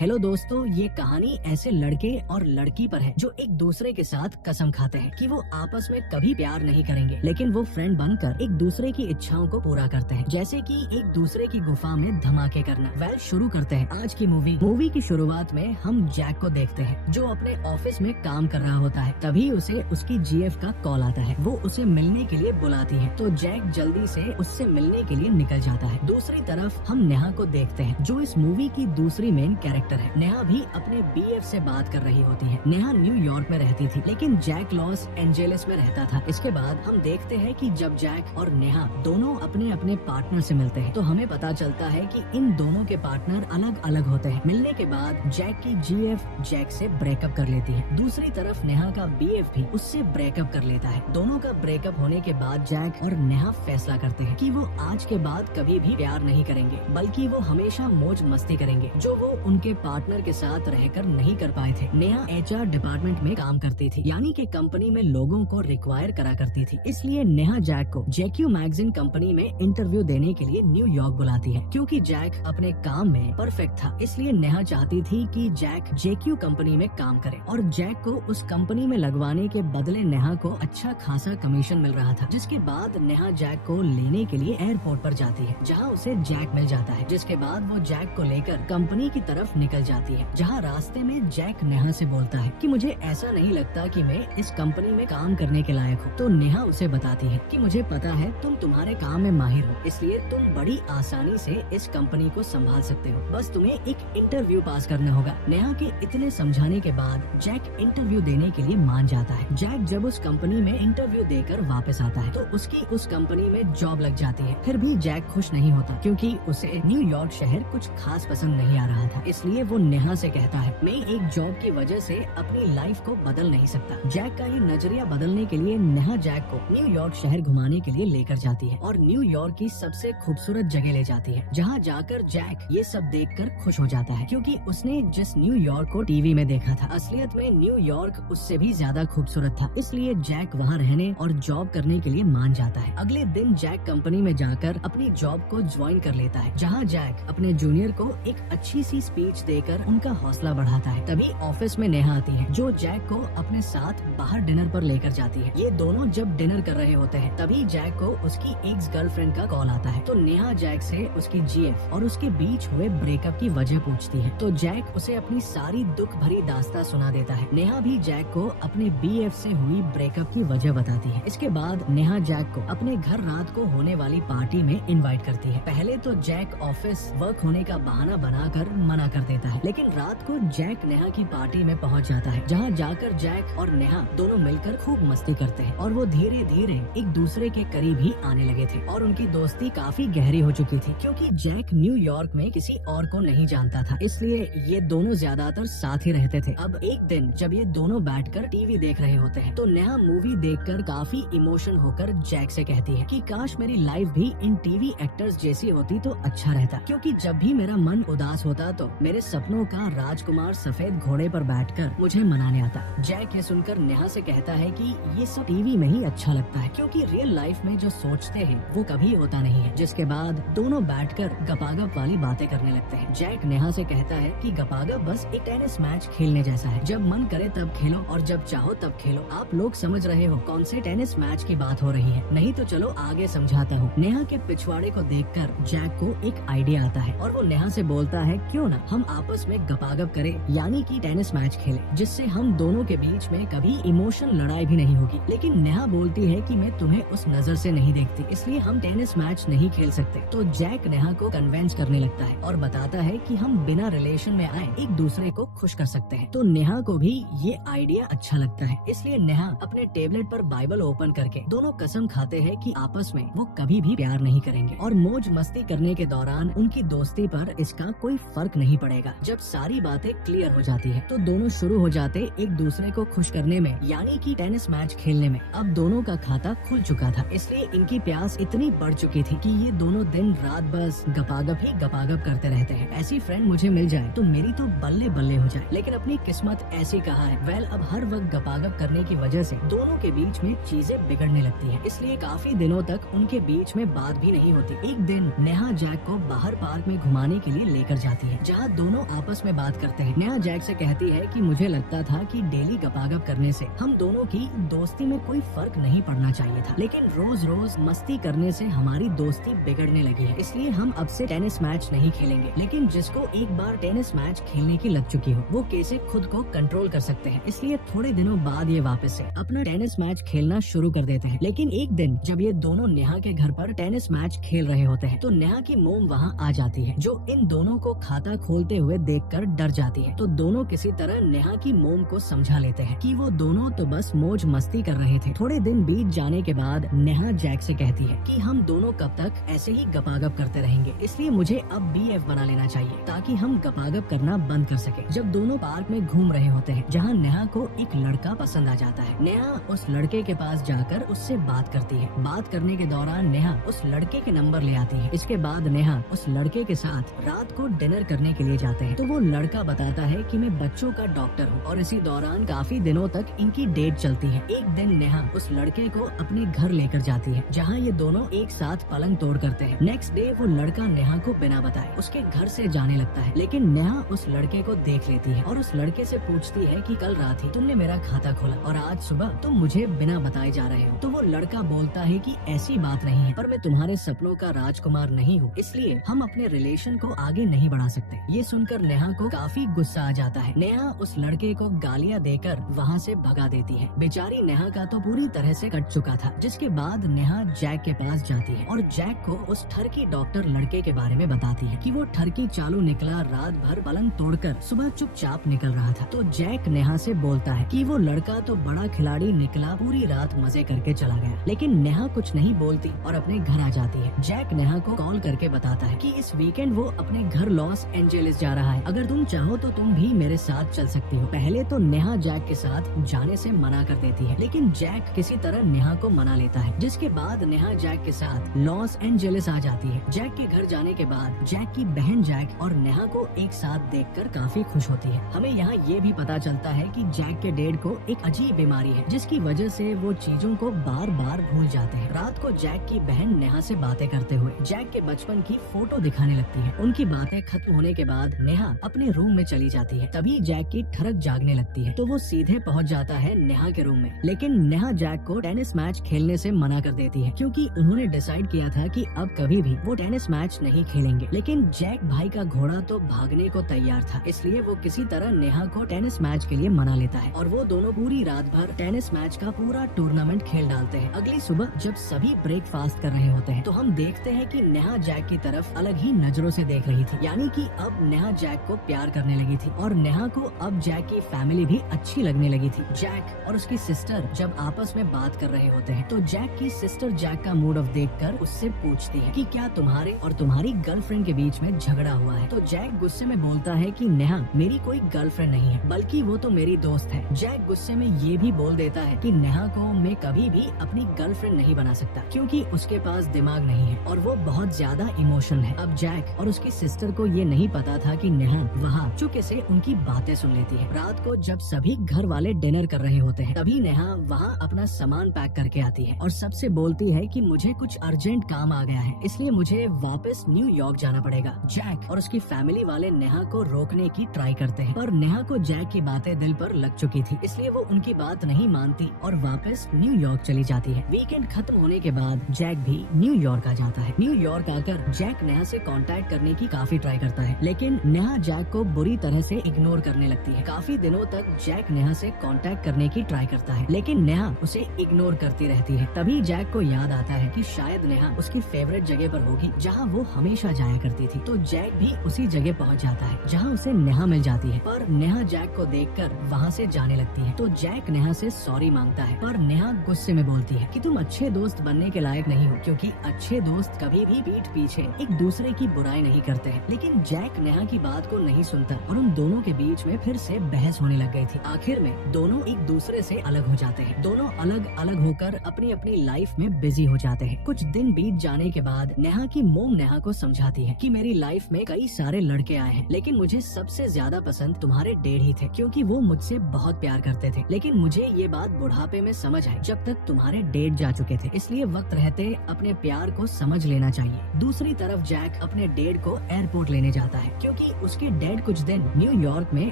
Hello दोस्तों, ये कहानी ऐसे लड़के और लड़की पर है जो एक दूसरे के साथ कसम खाते हैं कि वो आपस में कभी प्यार नहीं करेंगे, लेकिन वो फ्रेंड बनकर एक दूसरे की इच्छाओं को पूरा करते हैं, जैसे कि एक दूसरे की गुफा में धमाके करना। वेल, शुरू करते हैं आज की मूवी की शुरुआत में हम जैक को देखते हैं जो अपने ऑफिस में काम कर रहा होता है। तभी उसे उसकी जीएफ का कॉल आता है। वो उसे मिलने के लिए बुलाती है तो जैक जल्दी से उससे मिलने के लिए निकल जाता है। दूसरी तरफ हम नेहा को देखते हैं जो इस मूवी की दूसरी मेन कैरेक्टर है। नेहा भी अपने बीएफ से बात कर रही होती है। नेहा न्यूयॉर्क में रहती थी लेकिन जैक लॉस एंजेलिस में रहता था। इसके बाद हम देखते हैं कि जब जैक और नेहा दोनों अपने अपने पार्टनर से मिलते हैं तो हमें पता चलता है कि इन दोनों के पार्टनर अलग अलग होते हैं। मिलने के बाद जैक की जीएफ जैक से ब्रेकअप कर लेती है। दूसरी तरफ नेहा का बीएफ भी उससे ब्रेकअप कर लेता है। दोनों का ब्रेकअप होने के बाद जैक और नेहा फैसला करते हैं कि वो आज के बाद कभी भी प्यार नहीं करेंगे, बल्कि वो हमेशा मौज मस्ती करेंगे जो वो उनके पार्टनर के साथ रहकर नहीं कर पाए थे। नेहा एचआर डिपार्टमेंट में काम करती थी, यानी कि कंपनी में लोगों को रिक्वायर करा करती थी। इसलिए नेहा जैक को जेक्यू मैगजीन कंपनी में इंटरव्यू देने के लिए न्यूयॉर्क बुलाती है। क्योंकि जैक अपने काम में परफेक्ट था, इसलिए नेहा चाहती थी कि जैक जेक्यू कंपनी में काम करे और जैक को उस कंपनी में लगवाने के बदले नेहा को अच्छा खासा कमीशन मिल रहा था। जिसके बाद नेहा जैक को लेने के लिए एयरपोर्ट पर जाती है जहाँ उसे जैक मिल जाता है। जिसके बाद वो जैक को लेकर कंपनी की तरफ निकल जाती है, जहाँ रास्ते में जैक नेहा से बोलता है कि मुझे ऐसा नहीं लगता कि मैं इस कंपनी में काम करने के लायक हूँ। तो नेहा उसे बताती है कि मुझे पता है तुम तुम्हारे काम में माहिर हो, इसलिए तुम बड़ी आसानी से इस कंपनी को संभाल सकते हो, बस तुम्हें एक इंटरव्यू पास करना होगा। नेहा के इतने समझाने के बाद जैक इंटरव्यू देने के लिए मान जाता है। जैक जब उस कंपनी में इंटरव्यू देकर वापस आता है तो उसकी उस कंपनी में जॉब लग जाती है। फिर भी जैक खुश नहीं होता क्योंकि उसे न्यूयॉर्क शहर कुछ खास पसंद नहीं आ रहा था। इसलिए वो नेहा से कहता है, मैं एक जॉब की वजह से अपनी लाइफ को बदल नहीं सकता। जैक का ये नजरिया बदलने के लिए नेहा जैक को न्यूयॉर्क शहर घुमाने के लिए लेकर जाती है और न्यूयॉर्क की सबसे खूबसूरत जगह ले जाती है, जहाँ जाकर जैक ये सब देखकर खुश हो जाता है क्योंकि उसने जिस न्यूयॉर्क को टीवी में देखा था, असलियत में न्यूयॉर्क उससे भी ज्यादा खूबसूरत था। इसलिए जैक वहाँ रहने और जॉब करने के लिए मान जाता है। अगले दिन जैक कंपनी में जाकर अपनी जॉब को ज्वाइन कर लेता है, जहाँ जैक अपने जूनियर को एक अच्छी सी स्पीच देकर उनका हौसला बढ़ाता है। तभी ऑफिस में नेहा आती है जो जैक को अपने साथ बाहर डिनर पर लेकर जाती है। ये दोनों जब डिनर कर रहे होते हैं तभी जैक को उसकी एक्स गर्लफ्रेंड का कॉल आता है। तो नेहा जैक से उसकी जीएफ और उसके बीच हुए ब्रेकअप की वजह पूछती है। तो जैक उसे अपनी सारी दुख भरी दास्तां सुना देता है। नेहा भी जैक को अपने बीएफ से हुई ब्रेकअप की वजह बताती है। इसके बाद नेहा जैक को अपने घर रात को होने वाली पार्टी में इनवाइट करती है। पहले तो जैक ऑफिस वर्क होने का बहाना बनाकर मना कर देता है, लेकिन रात को जैक नेहा की पार्टी में पहुंच जाता है, जहां जाकर जैक और नेहा दोनों मिलकर खूब मस्ती करते हैं और वो धीरे धीरे एक दूसरे के करीब ही आने लगे थे और उनकी दोस्ती काफी गहरी हो चुकी थी। क्योंकि जैक न्यूयॉर्क में किसी और को नहीं जानता था, इसलिए ये दोनों ज्यादातर साथ ही रहते थे। अब एक दिन जब ये दोनों बैठकर टीवी देख रहे होते हैं तो नेहा मूवी देखकर काफी इमोशन होकर जैक से कहती है कि काश मेरी लाइफ भी इन टीवी एक्टर्स जैसी होती तो अच्छा रहता, क्योंकि जब भी मेरा मन उदास होता तो मेरे सपनों का राजकुमार सफेद घोड़े पर बैठकर मुझे मनाने आता। जैक ये सुनकर नेहा से कहता है कि ये सब टीवी में ही अच्छा लगता है, क्योंकि रियल लाइफ में जो सोचते हैं वो कभी होता नहीं है। जिसके बाद दोनों बैठकर गपागप वाली बातें करने लगते हैं। जैक नेहा से कहता है कि गपागप बस एक टेनिस मैच खेलने जैसा है, जब मन करे तब खेलो और जब चाहो तब खेलो। आप लोग समझ रहे हो कौन से टेनिस मैच की बात हो रही है, नहीं तो चलो आगे समझाता हूँ। नेहा के पिछवाड़े को देखकर जैक को एक आइडिया आता है और वो नेहा से बोलता है, क्यों ना हम आपस में गपागप करें, यानी कि टेनिस मैच खेलें, जिससे हम दोनों के बीच में कभी इमोशनल लड़ाई भी नहीं होगी। लेकिन नेहा बोलती है कि मैं तुम्हें उस नजर से नहीं देखती, इसलिए हम टेनिस मैच नहीं खेल सकते। तो जैक नेहा को कन्वेंस करने लगता है और बताता है कि हम बिना रिलेशन में आए एक दूसरे को खुश कर सकते हैं। तो नेहा को भी ये आइडिया अच्छा लगता है, इसलिए नेहा अपने टेबलेट पर बाइबल ओपन करके दोनों कसम खाते हैं कि आपस में वो कभी भी प्यार नहीं करेंगे और मौज मस्ती करने के दौरान उनकी दोस्ती पर इसका कोई फर्क नहीं पड़ेगा। जब सारी बातें क्लियर हो जाती है तो दोनों शुरू हो जाते एक दूसरे को खुश करने में, यानी कि टेनिस मैच खेलने में। अब दोनों का खाता खुल चुका था, इसलिए इनकी प्यास इतनी बढ़ चुकी थी कि ये दोनों दिन रात बस गपागप ही गपागप करते रहते हैं। ऐसी फ्रेंड मुझे मिल जाए तो मेरी तो बल्ले बल्ले हो जाए, लेकिन अपनी किस्मत ऐसी कहा है। वेल, अब हर वक्त गपागप करने की वजह से दोनों के बीच में चीजें बिगड़ने लगती है, इसलिए काफी दिनों तक उनके बीच में बात भी नहीं होती। एक दिन नेहा जैक को बाहर पार्क में घुमाने के लिए लेकर जाती है, जहाँ दोनों दोनों आपस में बात करते हैं। नेहा जैक से कहती है कि मुझे लगता था कि डेली गपागप करने से हम दोनों की दोस्ती में कोई फर्क नहीं पड़ना चाहिए था, लेकिन रोज रोज मस्ती करने से हमारी दोस्ती बिगड़ने लगी है, इसलिए हम अब से टेनिस मैच नहीं खेलेंगे। लेकिन जिसको एक बार टेनिस मैच खेलने की लग चुकी हो वो कैसे खुद को कंट्रोल कर सकते हैं, इसलिए थोड़े दिनों बाद ये वापस से अपना टेनिस मैच खेलना शुरू कर देते हैं। लेकिन एक दिन जब ये दोनों नेहा के घर पर टेनिस मैच खेल रहे होते हैं तो नेहा की मोम वहाँ आ जाती है, जो इन दोनों को खाता खोलते हुए देखकर डर जाती है। तो दोनों किसी तरह नेहा की मोम को समझा लेते हैं कि वो दोनों तो बस मौज मस्ती कर रहे थे। थोड़े दिन बीत जाने के बाद नेहा जैक से कहती है कि हम दोनों कब तक ऐसे ही गपागप करते रहेंगे, इसलिए मुझे अब BF बना लेना चाहिए ताकि हम गपागप करना बंद कर सके। जब दोनों पार्क में घूम रहे होते हैं जहाँ नेहा को एक लड़का पसंद आ जाता है, नेहा उस लड़के के पास जाकर उससे बात करती है। बात करने के दौरान नेहा उस लड़के के नंबर ले आती है। इसके बाद नेहा उस लड़के के साथ रात को डिनर करने के लिए जाते हैं। तो वो लड़का बताता है कि मैं बच्चों का डॉक्टर हूँ और इसी दौरान काफी दिनों तक इनकी डेट चलती है। एक दिन नेहा उस लड़के को अपने घर लेकर जाती है जहाँ ये दोनों एक साथ पलंग तोड़ करते हैं। नेक्स्ट डे वो लड़का नेहा को बिना बताए उसके घर से जाने लगता है, लेकिन नेहा उस लड़के को देख लेती है और उस लड़के से पूछती है कि कल रात ही तुमने मेरा खाता खोला और आज सुबह तुम मुझे बिना बताए जा रहे हो। तो वो लड़का बोलता है कि ऐसी बात नहीं है, पर मैं तुम्हारे सपनों का राजकुमार नहीं हूँ, इसलिए हम अपने रिलेशन को आगे नहीं बढ़ा सकते। ये सुनकर नेहा को काफी गुस्सा आ जाता है। नेहा उस लड़के को गालियाँ देकर वहाँ से भगा देती है। बेचारी नेहा का तो पूरी तरह से कट चुका था। जिसके बाद नेहा जैक के पास जाती है और जैक को उस ठरकी डॉक्टर लड़के के बारे में बताती है कि वो ठरकी चालू निकला, रात भर पलंग तोड़कर सुबह चुपचाप निकल रहा था। तो जैक नेहा से बोलता है कि वो लड़का तो बड़ा खिलाड़ी निकला, पूरी रात मजे करके चला गया। लेकिन नेहा कुछ नहीं बोलती और अपने घर आ जाती है। जैक नेहा को कॉल करके बताता है कि इस वीकेंड वो अपने घर लॉस एंजेलिस जा रहा है, अगर तुम चाहो तो तुम भी मेरे साथ चल सकती हो। पहले तो नेहा जैक के साथ जाने से मना कर देती है, लेकिन जैक किसी तरह नेहा को मना लेता है। जिसके बाद नेहा जैक के साथ लॉस एंजेलिस आ जाती है। जैक के घर जाने के बाद जैक की बहन जैक और नेहा को एक साथ देखकर काफी खुश होती है। हमें यहाँ ये भी पता चलता है कि जैक के डैड को एक अजीब बीमारी है जिसकी वजह से वो चीजों को बार बार भूल जाते हैं। रात को जैक की बहन नेहा से बातें करते हुए जैक के बचपन की फोटो दिखाने लगती है। उनकी बातें खत्म होने के बाद नेहा अपने रूम में चली जाती है। तभी जैक की ठरक जागने लगती है तो वो सीधे पहुंच जाता है नेहा के रूम में। लेकिन नेहा जैक को टेनिस मैच खेलने से मना कर देती है क्योंकि उन्होंने डिसाइड किया था कि अब कभी भी वो टेनिस मैच नहीं खेलेंगे। लेकिन जैक भाई का घोड़ा तो भागने को तैयार था, इसलिए वो किसी तरह नेहा को टेनिस मैच के लिए मना लेता है और वो दोनों पूरी रात भर टेनिस मैच का पूरा टूर्नामेंट खेल डालते हैं। अगली सुबह जब सभी ब्रेकफास्ट कर रहे होते हैं तो हम देखते हैं कि नेहा जैक की तरफ अलग ही नजरों से देख रही थी, यानी कि अब नेहा जैक को प्यार करने लगी थी और नेहा को अब जैक की फैमिली भी अच्छी लगने लगी थी। जैक और उसकी सिस्टर जब आपस में बात कर रहे होते हैं तो जैक की सिस्टर जैक का मूड ऑफ देखकर उससे पूछती है कि क्या तुम्हारे और तुम्हारी गर्लफ्रेंड के बीच में झगड़ा हुआ है। तो जैक गुस्से में बोलता है कि नेहा मेरी कोई गर्लफ्रेंड नहीं है, बल्कि वो तो मेरी दोस्त है। जैक गुस्से में ये भी बोल देता है कि नेहा को मैं कभी भी अपनी गर्लफ्रेंड नहीं बना सकता क्योंकि उसके पास दिमाग नहीं है और वो बहुत ज्यादा इमोशनल है। अब जैक और उसकी सिस्टर को ये नहीं पता था कि नेहा वहाँ चुपके से उनकी बातें सुन लेती है। रात को जब सभी घर वाले डिनर कर रहे होते हैं तभी नेहा वहाँ अपना सामान पैक करके आती है और सबसे बोलती है कि मुझे कुछ अर्जेंट काम आ गया है, इसलिए मुझे वापस न्यूयॉर्क जाना पड़ेगा। जैक और उसकी फैमिली वाले नेहा को रोकने की ट्राई करते हैं पर नेहा को जैक की बातें दिल पर लग चुकी थी, इसलिए वो उनकी बात नहीं मानती और वापस न्यूयॉर्क चली जाती है। वीकेंड खत्म होने के बाद जैक भी न्यूयॉर्क आ जाता है। न्यूयॉर्क आकर जैक नेहा से कांटेक्ट करने की काफी ट्राई करता है, लेकिन नेहा जैक को बुरी तरह से इग्नोर करने लगती है। काफी दिनों तक जैक नेहा से कांटेक्ट करने की ट्राई करता है, लेकिन नेहा उसे इग्नोर करती रहती है। तभी जैक को याद आता है कि शायद नेहा उसकी फेवरेट जगह पर होगी जहाँ वो हमेशा जाया करती थी। तो जैक भी उसी जगह पहुँच जाता है जहाँ उसे नेहा मिल जाती है, पर नेहा जैक को देखकर वहाँ से जाने लगती है। तो जैक नेहा से सॉरी मांगता है, पर नेहा गुस्से में बोलती है कि तुम अच्छे दोस्त बनने के लायक नहीं हो क्योंकि अच्छे दोस्त कभी भी पीठ पीछे एक दूसरे की बुराई नहीं करते हैं। लेकिन जैक नेहा की बात को नहीं सुनता और उन दोनों के बीच में फिर से बहस होने लग गई थी। आखिर में दोनों एक दूसरे से अलग हो जाते हैं। दोनों अलग अलग होकर अपनी अपनी लाइफ में बिजी हो जाते हैं। कुछ दिन बीत जाने के बाद नेहा की मोम नेहा को समझाती है कि मेरी लाइफ में कई सारे लड़के आए हैं, लेकिन मुझे सबसे ज्यादा पसंद तुम्हारे डैड ही थे क्योंकि वो मुझसे बहुत प्यार करते थे। लेकिन मुझे ये बात बुढ़ापे में समझ आई जब तक तुम्हारे डैड जा चुके थे, इसलिए वक्त रहते अपने प्यार को समझ लेना चाहिए। दूसरी तरफ जैक अपने डैड को एयरपोर्ट लेने जाता है क्योंकि क्योंकि उसके डैड कुछ दिन न्यूयॉर्क में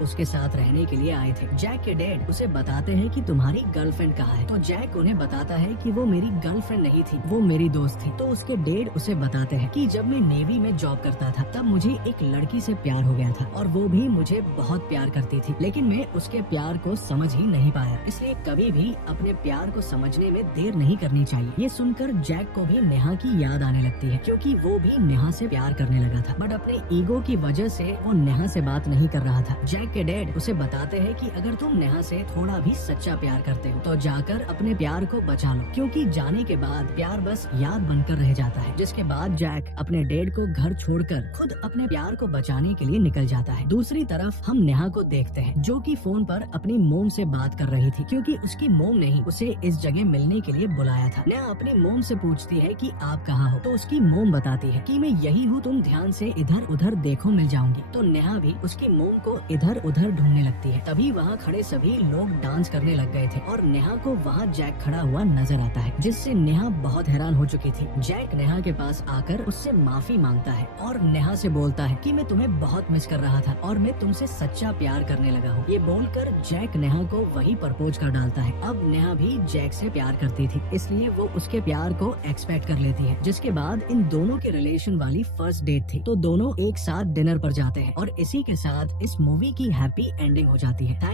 उसके साथ रहने के लिए आए थे। जैक के डैड उसे बताते हैं कि तुम्हारी गर्लफ्रेंड कहाँ है, तो जैक उन्हें बताता है कि वो मेरी गर्लफ्रेंड नहीं थी, वो मेरी दोस्त थी। तो उसके डैड उसे बताते हैं कि जब मैं नेवी में जॉब करता था तब मुझे एक लड़की से प्यार हो गया था और वो भी मुझे बहुत प्यार करती थी, लेकिन मैं उसके प्यार को समझ ही नहीं पाया। इसलिए कभी भी अपने प्यार को समझने में देर नहीं करनी चाहिए। ये सुनकर जैक को भी नेहा की याद आने लगती है, क्योंकि वो भी नेहा से प्यार करने लगा था, बट अपने ईगो की वजह से वो नेहा से बात नहीं कर रहा था। जैक के डैड उसे बताते हैं कि अगर तुम नेहा से थोड़ा भी सच्चा प्यार करते हो तो जाकर अपने प्यार को बचा लो, क्योंकि जाने के बाद प्यार बस याद बनकर रह जाता है। जिसके बाद जैक अपने डैड को घर छोड़कर खुद अपने प्यार को बचाने के लिए निकल जाता है। दूसरी तरफ हम नेहा को देखते हैं, जो कि फोन पर अपनी मोम से बात कर रही थी, क्योंकि उसकी मोम ने ही उसे इस जगह मिलने के लिए बुलाया था। नेहा अपनी मोम से पूछती है कि आप कहाँ हो, तो उसकी मोम बताती है कि मैं यही हूँ, तुम ध्यान से इधर उधर देखो मिल जाऊंगी। तो नेहा भी उसकी मोम को इधर उधर ढूंढने लगती है। तभी वहाँ खड़े सभी लोग डांस करने लग गए थे और नेहा को वहाँ जैक खड़ा हुआ नजर आता है, जिससे नेहा बहुत हैरान हो चुकी थी। जैक नेहा के पास आकर उससे माफी मांगता है और नेहा से बोलता है कि मैं तुम्हें बहुत मिस कर रहा था और मैं तुमसे सच्चा प्यार करने लगा हूँ। ये बोलकर जैक नेहा को वही प्रपोज कर डालता है। अब नेहा भी जैक से प्यार करती थी, इसलिए वो उसके प्यार को एक्सपेक्ट कर लेती है। जिसके बाद इन दोनों के रिलेशन वाली फर्स्ट डेट थी, तो दोनों एक साथ डिनर पर जाते हैं और इसी के साथ इस मूवी की हैप्पी एंडिंग हो जाती है।